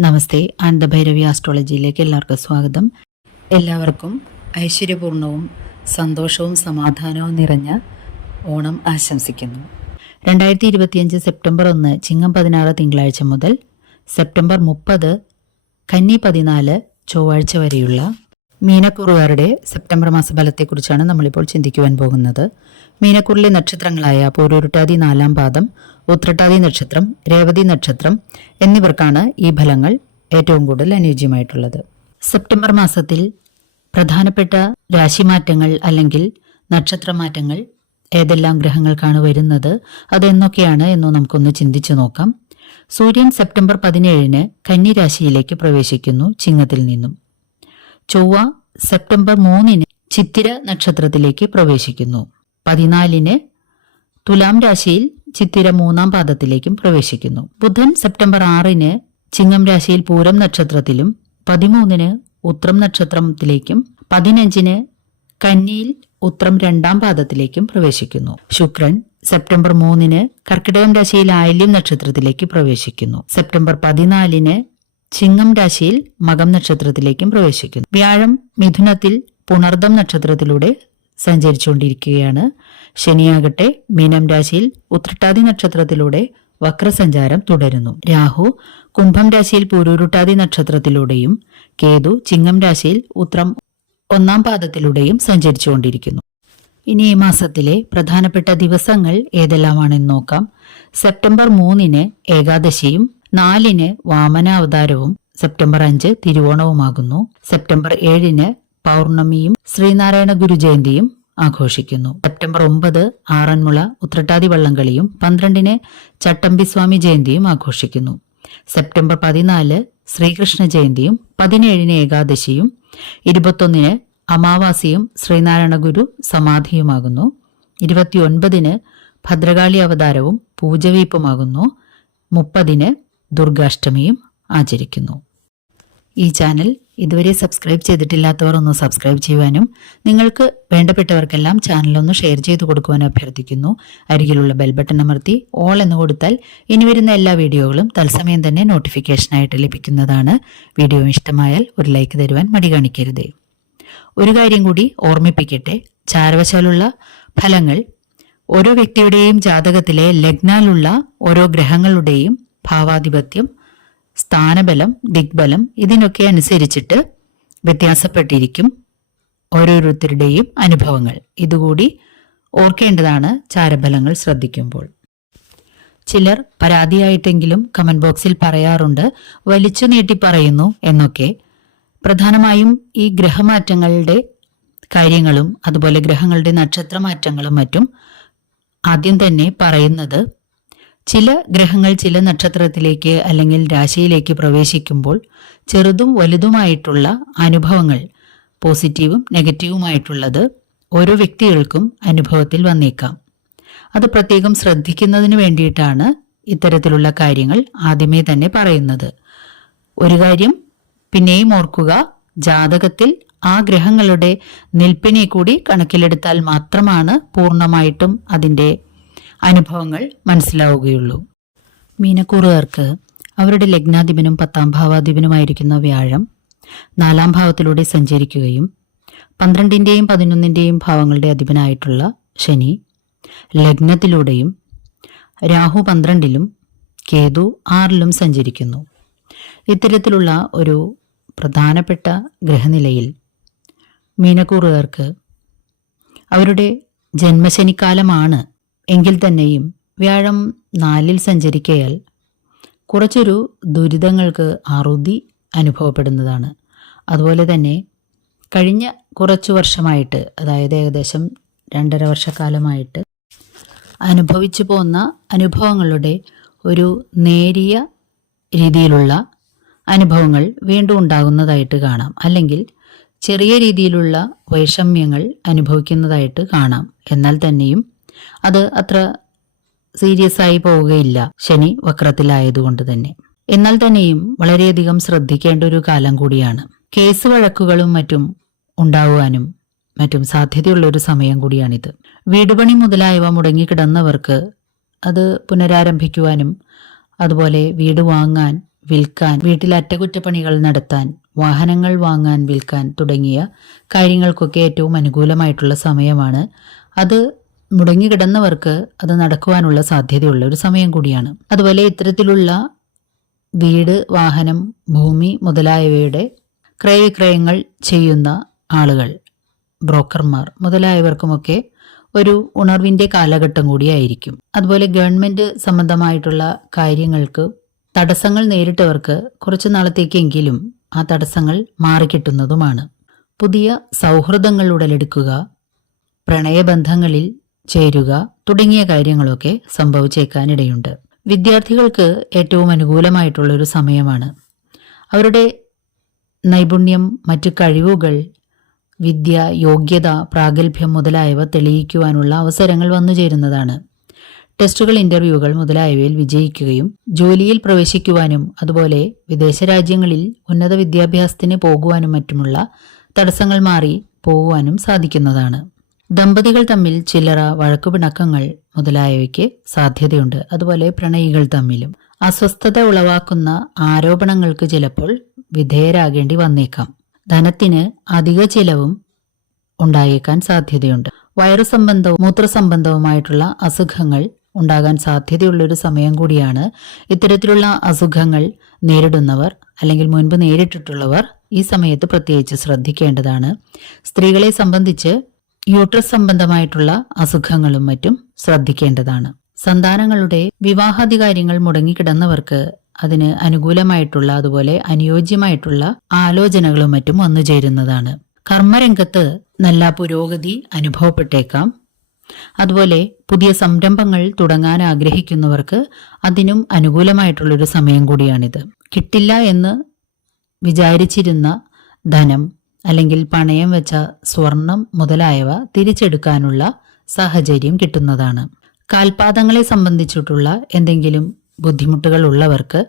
നമസ്തേ ആനന്ദഭൈരവി ആസ്ട്രോളജിയിലേക്ക് എല്ലാവർക്കും സ്വാഗതം. എല്ലാവർക്കും ഐശ്വര്യപൂർണവും സന്തോഷവും സമാധാനവും നിറഞ്ഞ ഓണം ആശംസിക്കുന്നു. രണ്ടായിരത്തി ഇരുപത്തിയഞ്ച് സെപ്റ്റംബർ ഒന്ന് ചിങ്ങം പതിനാറ് തിങ്കളാഴ്ച മുതൽ സെപ്റ്റംബർ മുപ്പത് കന്നി പതിനാല് ചൊവ്വാഴ്ച വരെയുള്ള മീനക്കുറുകാരുടെ സെപ്റ്റംബർ മാസ ഫലത്തെക്കുറിച്ചാണ് നമ്മളിപ്പോൾ ചിന്തിക്കുവാൻ പോകുന്നത്. മീനക്കുറിലെ നക്ഷത്രങ്ങളായ പോരൂരുട്ടാതി നാലാം പാദം ഉത്രട്ടാതി നക്ഷത്രം രേവതി നക്ഷത്രം എന്നിവർക്കാണ് ഈ ഫലങ്ങൾ ഏറ്റവും കൂടുതൽ അനുയോജ്യമായിട്ടുള്ളത്. സെപ്റ്റംബർ മാസത്തിൽ പ്രധാനപ്പെട്ട രാശിമാറ്റങ്ങൾ അല്ലെങ്കിൽ നക്ഷത്രമാറ്റങ്ങൾ ഏതെല്ലാം ഗ്രഹങ്ങൾക്കാണ് വരുന്നത് അതെന്നൊക്കെയാണ് എന്ന് നമുക്കൊന്ന് ചിന്തിച്ചു നോക്കാം. സൂര്യൻ സെപ്റ്റംബർ പതിനേഴിന് കന്നി രാശിയിലേക്ക് പ്രവേശിക്കുന്നു ചിങ്ങത്തിൽ നിന്നും. ചൊവ്വ സെപ്റ്റംബർ മൂന്നിന് ചിത്തിര നക്ഷത്രത്തിലേക്ക് പ്രവേശിക്കുന്നു. പതിനാലിന് തുലാം രാശിയിൽ ചിത്തിര മൂന്നാം പാദത്തിലേക്കും പ്രവേശിക്കുന്നു. ബുധൻ സെപ്റ്റംബർ ആറിന് ചിങ്ങം രാശിയിൽ പൂരം നക്ഷത്രത്തിലും പതിമൂന്നിന് ഉത്രം നക്ഷത്രത്തിലേക്കും പതിനഞ്ചിന് കന്നിയിൽ ഉത്രം രണ്ടാം പാദത്തിലേക്കും പ്രവേശിക്കുന്നു. ശുക്രൻ സെപ്റ്റംബർ മൂന്നിന് കർക്കിടകം രാശിയിൽ ആയില്യം നക്ഷത്രത്തിലേക്ക് പ്രവേശിക്കുന്നു. സെപ്റ്റംബർ പതിനാലിന് ചിങ്ങം രാശിയിൽ മകം നക്ഷത്രത്തിലേക്കും പ്രവേശിക്കുന്നു. വ്യാഴം മിഥുനത്തിൽ പുണർദം നക്ഷത്രത്തിലൂടെ സഞ്ചരിച്ചുകൊണ്ടിരിക്കുകയാണ്. ശനിയാകട്ടെ മീനം രാശിയിൽ ഉത്രട്ടാതി നക്ഷത്രത്തിലൂടെ വക്രസഞ്ചാരം തുടരുന്നു. രാഹു കുംഭം രാശിയിൽ പൂരൂരുട്ടാതി നക്ഷത്രത്തിലൂടെയും കേതു ചിങ്ങം രാശിയിൽ ഉത്രം ഒന്നാം പാദത്തിലൂടെയും സഞ്ചരിച്ചുകൊണ്ടിരിക്കുന്നു. ഇനി ഈ മാസത്തിലെ പ്രധാനപ്പെട്ട ദിവസങ്ങൾ ഏതെല്ലാമാണെന്ന് നോക്കാം. സെപ്റ്റംബർ മൂന്നിന് ഏകാദശിയും നാലിന് വാമനാവതാരവും സെപ്റ്റംബർ അഞ്ച് തിരുവോണവുമാകുന്നു. സെപ്റ്റംബർ ഏഴിന് പൗർണമിയും ശ്രീനാരായണ ഗുരു ജയന്തിയും ആഘോഷിക്കുന്നു. സെപ്റ്റംബർ ഒമ്പത് ആറന്മുള ഉത്രട്ടാതി വള്ളംകളിയും പന്ത്രണ്ടിന് ചട്ടമ്പിസ്വാമി ജയന്തിയും ആഘോഷിക്കുന്നു. സെപ്റ്റംബർ പതിനാല് ശ്രീകൃഷ്ണ ജയന്തിയും പതിനേഴിന് ഏകാദശിയും ഇരുപത്തൊന്നിന് അമാവാസിയും ശ്രീനാരായണ ഗുരു സമാധിയുമാകുന്നു. ഇരുപത്തിയൊൻപതിന് ഭദ്രകാളി അവതാരവും പൂജവീപ്പുമാകുന്നു. മുപ്പതിന് ദുർഗാഷ്ടമിയും ആചരിക്കുന്നു. ഈ ചാനൽ ഇതുവരെ സബ്സ്ക്രൈബ് ചെയ്തിട്ടില്ലാത്തവർ ഒന്ന് സബ്സ്ക്രൈബ് ചെയ്യുവാനും നിങ്ങൾക്ക് വേണ്ടപ്പെട്ടവർക്കെല്ലാം ചാനലൊന്ന് ഷെയർ ചെയ്തു കൊടുക്കുവാനും അഭ്യർത്ഥിക്കുന്നു. അരികിലുള്ള ബെൽ ബട്ടൺ അമർത്തി ഓൾ എന്ന് കൊടുത്താൽ ഇനി വരുന്ന എല്ലാ വീഡിയോകളും തത്സമയം തന്നെ നോട്ടിഫിക്കേഷനായിട്ട് ലഭിക്കുന്നതാണ്. വീഡിയോ ഇഷ്ടമായാൽ ഒരു ലൈക്ക് തരുവാൻ മടി കാണിക്കരുതേ. ഒരു കാര്യം കൂടി ഓർമ്മിപ്പിക്കട്ടെ. ചാരവശാലുള്ള ഫലങ്ങൾ ഓരോ വ്യക്തിയുടെയും ജാതകത്തിലെ ലഗ്നാലുള്ള ഓരോ ഗ്രഹങ്ങളുടെയും ഭാവാധിപത്യം സ്ഥാനബലം ദിഗ്ബലം ഇതിനൊക്കെ അനുസരിച്ചിട്ട് വ്യത്യാസപ്പെട്ടിരിക്കും ഓരോരുത്തരുടെയും അനുഭവങ്ങൾ. ഇതുകൂടി ഓർക്കേണ്ടതാണ് ചാരബലങ്ങൾ ശ്രദ്ധിക്കുമ്പോൾ. ചിലർ പരാതിയായിട്ടെങ്കിലും കമന്റ് ബോക്സിൽ പറയാറുണ്ട് വലിച്ചു നീട്ടി പറയുന്നു എന്നൊക്കെ. പ്രധാനമായും ഈ ഗ്രഹമാറ്റങ്ങളുടെ കാര്യങ്ങളും അതുപോലെ ഗ്രഹങ്ങളുടെ നക്ഷത്രമാറ്റങ്ങളും മറ്റും ആദ്യം തന്നെ പറയുന്നത് ചില ഗ്രഹങ്ങൾ ചില നക്ഷത്രത്തിലേക്ക് അല്ലെങ്കിൽ രാശിയിലേക്ക് പ്രവേശിക്കുമ്പോൾ ചെറുതും വലുതുമായിട്ടുള്ള അനുഭവങ്ങൾ പോസിറ്റീവും നെഗറ്റീവുമായിട്ടുള്ളത് ഓരോ വ്യക്തികൾക്കും അനുഭവത്തിൽ വന്നേക്കാം. അത് പ്രത്യേകം ശ്രദ്ധിക്കുന്നതിന് വേണ്ടിയിട്ടാണ് ഇത്തരത്തിലുള്ള കാര്യങ്ങൾ ആദ്യമേ തന്നെ പറയുന്നത്. ഒരു കാര്യം പിന്നെയും ഓർക്കുക ജാതകത്തിൽ ആ ഗ്രഹങ്ങളുടെ നിൽപ്പിനെ കൂടി കണക്കിലെടുത്താൽ മാത്രമാണ് പൂർണമായിട്ടും അതിന്റെ അനുഭവങ്ങൾ മനസ്സിലാവുകയുള്ളൂ. മീനക്കൂറുകാർക്ക് അവരുടെ ലഗ്നാധിപനും പത്താം ഭാവാധിപനുമായിരിക്കുന്ന വ്യാഴം നാലാം ഭാവത്തിലൂടെ സഞ്ചരിക്കുകയും പന്ത്രണ്ടിന്റെയും പതിനൊന്നിന്റെയും ഭാവങ്ങളുടെ അധിപനായിട്ടുള്ള ശനി ലഗ്നത്തിലൂടെയും രാഹു പന്ത്രണ്ടിലും കേതു ആറിലും സഞ്ചരിക്കുന്നു. ഇത്തരത്തിലുള്ള ഒരു പ്രധാനപ്പെട്ട ഗ്രഹനിലയിൽ മീനക്കൂറുകാർക്ക് അവരുടെ ജന്മശനിക്കാലമാണ് എങ്കിൽ തന്നെയും വ്യാഴം നാലിൽ സഞ്ചരിക്കയാൽ കുറച്ചൊരു ദുരിതങ്ങൾക്ക് അറുതി അനുഭവപ്പെടുന്നതാണ്. അതുപോലെ തന്നെ കഴിഞ്ഞ കുറച്ചു വർഷമായിട്ട് അതായത് ഏകദേശം രണ്ടര വർഷക്കാലമായിട്ട് അനുഭവിച്ചു പോന്ന അനുഭവങ്ങളുടെ ഒരു നേരിയ രീതിയിലുള്ള അനുഭവങ്ങൾ വീണ്ടും ഉണ്ടാകുന്നതായിട്ട് കാണാം. അല്ലെങ്കിൽ ചെറിയ രീതിയിലുള്ള വൈഷമ്യങ്ങൾ അനുഭവിക്കുന്നതായിട്ട് കാണാം. എന്നാൽ തന്നെയും അത് അത്ര സീരിയസ് ആയി പോവുകയില്ല. ശനി വക്രത്തിലായതുകൊണ്ട് തന്നെ. എന്നാൽ തന്നെയും വളരെയധികം ശ്രദ്ധിക്കേണ്ട ഒരു കാലം കൂടിയാണ്. കേസ് വഴക്കുകളും മറ്റും ഉണ്ടാവുവാനും മറ്റും സാധ്യതയുള്ള ഒരു സമയം കൂടിയാണിത്. വീടുപണി മുതലായവ മുടങ്ങിക്കിടന്നവർക്ക് അത് പുനരാരംഭിക്കുവാനും അതുപോലെ വീട് വാങ്ങാൻ വിൽക്കാൻ വീട്ടിൽ അറ്റകുറ്റപ്പണികൾ നടത്താൻ വാഹനങ്ങൾ വാങ്ങാൻ വിൽക്കാൻ തുടങ്ങിയ കാര്യങ്ങൾക്കൊക്കെ ഏറ്റവും അനുകൂലമായിട്ടുള്ള സമയമാണ്. അത് മുടങ്ങിക്കിടന്നവർക്ക് അത് നടക്കുവാനുള്ള സാധ്യതയുള്ള ഒരു സമയം കൂടിയാണ്. അതുപോലെ ഇത്തരത്തിലുള്ള വീട് വാഹനം ഭൂമി മുതലായവയുടെ ക്രയവിക്രയങ്ങൾ ചെയ്യുന്ന ആളുകൾ ബ്രോക്കർമാർ മുതലായവർക്കുമൊക്കെ ഒരു ഉണർവിന്റെ കാലഘട്ടം കൂടിയായിരിക്കും. അതുപോലെ ഗവൺമെന്റ് സംബന്ധമായിട്ടുള്ള കാര്യങ്ങൾക്ക് തടസ്സങ്ങൾ നേരിട്ടവർക്ക് കുറച്ചു നാളത്തേക്കെങ്കിലും ആ തടസ്സങ്ങൾ മാറിക്കിട്ടുന്നതുമാണ്. പുതിയ സൗഹൃദങ്ങൾ ഉടലെടുക്കുക പ്രണയബന്ധങ്ങളിൽ ചേരുക തുടങ്ങിയ കാര്യങ്ങളൊക്കെ സംഭവിച്ചേക്കാനിടയുണ്ട്. വിദ്യാർത്ഥികൾക്ക് ഏറ്റവും അനുകൂലമായിട്ടുള്ള ഒരു സമയമാണ്. അവരുടെ നൈപുണ്യം മറ്റ് കഴിവുകൾ വിദ്യ യോഗ്യത പ്രാഗൽഭ്യം മുതലായവ തെളിയിക്കുവാനുള്ള അവസരങ്ങൾ വന്നു ചേരുന്നതാണ്. ടെസ്റ്റുകൾ ഇന്റർവ്യൂകൾ മുതലായവയിൽ വിജയിക്കുകയും ജോലിയിൽ പ്രവേശിക്കുവാനും അതുപോലെ വിദേശ രാജ്യങ്ങളിൽ ഉന്നത വിദ്യാഭ്യാസത്തിന് പോകുവാനും മറ്റുമുള്ള തടസ്സങ്ങൾ മാറി പോകുവാനും സാധിക്കുന്നതാണ്. ദമ്പതികൾ തമ്മിൽ ചില്ലറ വഴക്കുപിണക്കങ്ങൾ മുതലായവയ്ക്ക് സാധ്യതയുണ്ട്. അതുപോലെ പ്രണയികൾ തമ്മിലും. അസ്വസ്ഥത ഉളവാക്കുന്ന ആരോപണങ്ങൾക്ക് ചിലപ്പോൾ വിധേയരാകേണ്ടി വന്നേക്കാം. ധനത്തിന് അധിക ചിലവും ഉണ്ടായേക്കാൻ സാധ്യതയുണ്ട്. വയറു സംബന്ധവും മൂത്രസംബന്ധവുമായിട്ടുള്ള അസുഖങ്ങൾ ഉണ്ടാകാൻ സാധ്യതയുള്ള ഒരു സമയം കൂടിയാണ് ഇത്തരത്തിലുള്ള അസുഖങ്ങൾ നേരിടുന്നവർ അല്ലെങ്കിൽ മുൻപ് നേരിട്ടിട്ടുള്ളവർ ഈ സമയത്ത് പ്രത്യേകിച്ച് ശ്രദ്ധിക്കേണ്ടതാണ്. സ്ത്രീകളെ സംബന്ധിച്ച് യൂട്രസ് സംബന്ധമായിട്ടുള്ള അസുഖങ്ങളും മറ്റും ശ്രദ്ധിക്കേണ്ടതാണ്. സന്താനങ്ങളുടെ വിവാഹാധികാര്യങ്ങൾ മുടങ്ങിക്കിടന്നവർക്ക് അതിന് അനുകൂലമായിട്ടുള്ള അതുപോലെ അനുയോജ്യമായിട്ടുള്ള ആലോചനകളും മറ്റും വന്നു ചേരുന്നതാണ്. കർമ്മരംഗത്ത് നല്ല പുരോഗതി അനുഭവപ്പെട്ടേക്കാം. അതുപോലെ പുതിയ സംരംഭങ്ങൾ തുടങ്ങാൻ ആഗ്രഹിക്കുന്നവർക്ക് അതിനും അനുകൂലമായിട്ടുള്ളൊരു സമയം കൂടിയാണിത്. കിട്ടില്ല എന്ന് വിചാരിച്ചിരുന്ന ധനം അല്ലെങ്കിൽ പണയം വെച്ച സ്വർണം മുതലായവ തിരിച്ചെടുക്കാനുള്ള സാഹചര്യം കിട്ടുന്നതാണ്. കാൽപാദങ്ങളെ സംബന്ധിച്ചിട്ടുള്ള എന്തെങ്കിലും ബുദ്ധിമുട്ടുകൾ ഉള്ളവർക്ക്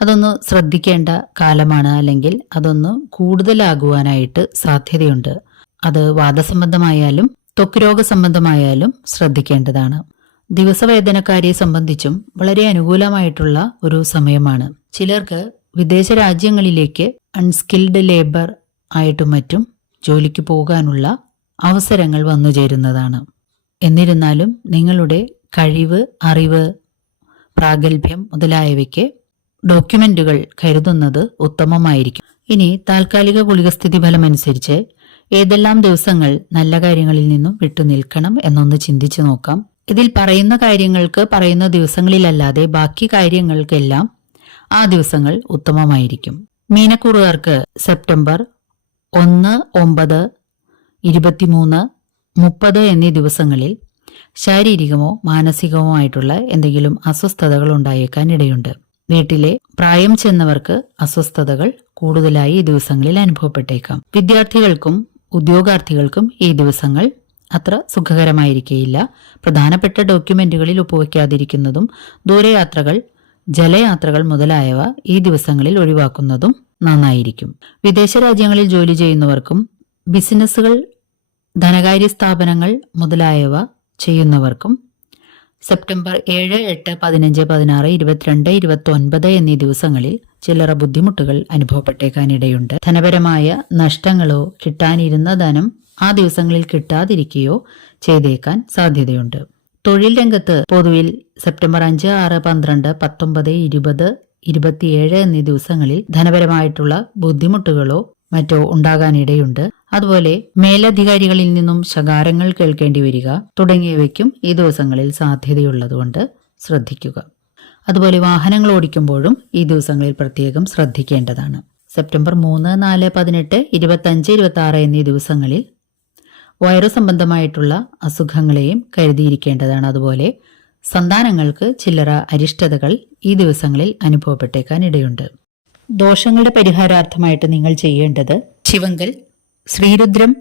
അതൊന്ന് ശ്രദ്ധിക്കേണ്ട കാലമാണ് അല്ലെങ്കിൽ അതൊന്ന് കൂടുതലാകുവാനായിട്ട് സാധ്യതയുണ്ട്. അത് വാദസംബന്ധമായാലും ത്വക്ക് രോഗ സംബന്ധമായാലും ശ്രദ്ധിക്കേണ്ടതാണ്. ദിവസവേതനക്കാരെ സംബന്ധിച്ചും വളരെ അനുകൂലമായിട്ടുള്ള ഒരു സമയമാണ്. ചിലർക്ക് വിദേശ രാജ്യങ്ങളിലേക്ക് അൺസ്കിൽഡ് ലേബർ ആയിട്ടും മറ്റും ജോലിക്ക് പോകാനുള്ള അവസരങ്ങൾ വന്നു ചേരുന്നതാണ്. എന്നിരുന്നാലും നിങ്ങളുടെ കഴിവ് അറിവ് പ്രാഗൽഭ്യം മുതലായവയ്ക്ക് ഡോക്യുമെന്റുകൾ കരുതുന്നത് ഉത്തമമായിരിക്കും. ഇനി താൽക്കാലിക ഗുളികസ്ഥിതി ഫലമനുസരിച്ച് ഏതെല്ലാം ദിവസങ്ങൾ നല്ല കാര്യങ്ങളിൽ നിന്നും വിട്ടുനിൽക്കണം എന്നൊന്ന് ചിന്തിച്ചു നോക്കാം. ഇതിൽ പറയുന്ന കാര്യങ്ങൾക്ക് പറയുന്ന ദിവസങ്ങളിലല്ലാതെ ബാക്കി കാര്യങ്ങൾക്കെല്ലാം ആ ദിവസങ്ങൾ ഉത്തമമായിരിക്കും. മീനക്കൂറുകാർക്ക് സെപ്റ്റംബർ ഒന്ന് ഒമ്പത് ഇരുപത്തിമൂന്ന് മുപ്പത് എന്നീ ദിവസങ്ങളിൽ ശാരീരികമോ മാനസികമോ ആയിട്ടുള്ള എന്തെങ്കിലും അസ്വസ്ഥതകൾ ഉണ്ടായേക്കാൻ ഇടയുണ്ട്. വീട്ടിലെ പ്രായം ചെന്നവർക്ക് അസ്വസ്ഥതകൾ കൂടുതലായി ഈ ദിവസങ്ങളിൽ അനുഭവപ്പെട്ടേക്കാം. വിദ്യാർത്ഥികൾക്കും ഉദ്യോഗാർത്ഥികൾക്കും ഈ ദിവസങ്ങൾ അത്ര സുഖകരമായിരിക്കുകയില്ല പ്രധാനപ്പെട്ട ഡോക്യുമെന്റുകളിൽ ഒപ്പുവയ്ക്കാതിരിക്കുന്നതും ദൂരയാത്രകൾ ജലയാത്രകൾ മുതലായവ ഈ ദിവസങ്ങളിൽ ഒഴിവാക്കുന്നതും നന്നായിരിക്കും. വിദേശ രാജ്യങ്ങളിൽ ജോലി ചെയ്യുന്നവർക്കും ബിസിനസ്സുകൾ ധനകാര്യ സ്ഥാപനങ്ങൾ മുതലായവ ചെയ്യുന്നവർക്കും സെപ്റ്റംബർ ഏഴ് എട്ട് പതിനഞ്ച് പതിനാറ് ഇരുപത്തിരണ്ട് ഇരുപത്തി ഒൻപത് എന്നീ ദിവസങ്ങളിൽ ചില്ലറ ബുദ്ധിമുട്ടുകൾ അനുഭവപ്പെട്ടേക്കാനിടയുണ്ട്. ധനപരമായ നഷ്ടങ്ങളോ കിട്ടാനിരുന്ന ധനം ആ ദിവസങ്ങളിൽ കിട്ടാതിരിക്കുകയോ ചെയ്തേക്കാൻ സാധ്യതയുണ്ട്. തൊഴിൽ രംഗത്ത് പൊതുവിൽ സെപ്റ്റംബർ അഞ്ച് ആറ് പന്ത്രണ്ട് പത്തൊമ്പത് ഇരുപത് ഇരുപത്തിയേഴ് എന്നീ ദിവസങ്ങളിൽ ധനപരമായിട്ടുള്ള ബുദ്ധിമുട്ടുകളോ മറ്റോ ഉണ്ടാകാനിടയുണ്ട്. അതുപോലെ മേലധികാരികളിൽ നിന്നും ശകാരങ്ങൾ കേൾക്കേണ്ടി വരിക തുടങ്ങിയവയ്ക്കും ഈ ദിവസങ്ങളിൽ സാധ്യതയുള്ളതുകൊണ്ട് ശ്രദ്ധിക്കുക. അതുപോലെ വാഹനങ്ങൾ ഓടിക്കുമ്പോഴും ഈ ദിവസങ്ങളിൽ പ്രത്യേകം ശ്രദ്ധിക്കേണ്ടതാണ്. സെപ്റ്റംബർ മൂന്ന് നാല് പതിനെട്ട് ഇരുപത്തഞ്ച് ഇരുപത്തി ആറ് എന്നീ ദിവസങ്ങളിൽ വയറു സംബന്ധമായിട്ടുള്ള അസുഖങ്ങളെയും കരുതിയിരിക്കേണ്ടതാണ്. അതുപോലെ സന്താനങ്ങൾക്ക് ചില്ലറ അരിഷ്ടതകൾ ഈ ദിവസങ്ങളിൽ അനുഭവപ്പെട്ടേക്കാൻ ഇടയുണ്ട് ദോഷങ്ങളുടെ പരിഹാരാർത്ഥമായിട്ട് നിങ്ങൾ ചെയ്യേണ്ടത് ശിവങ്കൽ ശ്രീരുദ്രം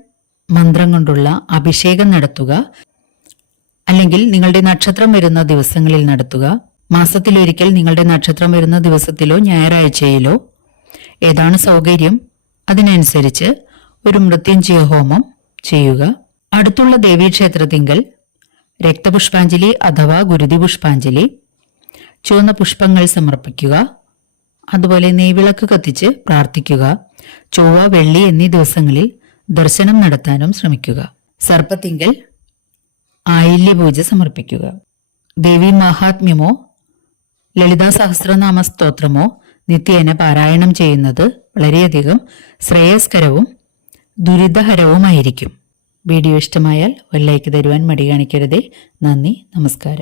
മന്ത്രം കൊണ്ടുള്ള അഭിഷേകം നടത്തുക അല്ലെങ്കിൽ നിങ്ങളുടെ നക്ഷത്രം വരുന്ന ദിവസങ്ങളിൽ നടത്തുക. മാസത്തിലൊരിക്കൽ നിങ്ങളുടെ നക്ഷത്രം വരുന്ന ദിവസത്തിലോ ഞായറാഴ്ചയിലോ ഏതാണ് സൗകര്യം? അതിനനുസരിച്ച് ഒരു മൃത്യുഞ്ജയ ഹോമം ചെയ്യുക. അടുത്തുള്ള ദേവീക്ഷേത്രത്തിങ്കൽ രക്തപുഷ്പാഞ്ജലി അഥവാ ഗുരുതി പുഷ്പാഞ്ജലി ചുവന്ന പുഷ്പങ്ങൾ സമർപ്പിക്കുക. അതുപോലെ നെയ്വിളക്ക് കത്തിച്ച് പ്രാർത്ഥിക്കുക. ചൊവ്വ വെള്ളി എന്നീ ദിവസങ്ങളിൽ ദർശനം നടത്താനും ശ്രമിക്കുക. സർപ്പത്തിങ്കൽ ആയില്യപൂജ സമർപ്പിക്കുക. ദേവി മഹാത്മ്യമോ ലളിതാ സഹസ്രനാമ സ്തോത്രമോ നിത്യേന പാരായണം ചെയ്യുന്നത് വളരെയധികം ശ്രേയസ്കരവും ദുരിതഹരവുമായിരിക്കും. വീഡിയോ ഇഷ്ടമായാൽ ഒരു ലൈക്ക് തരുവാൻ മടി കാണിക്കരുതേ. നന്ദി നമസ്കാരം.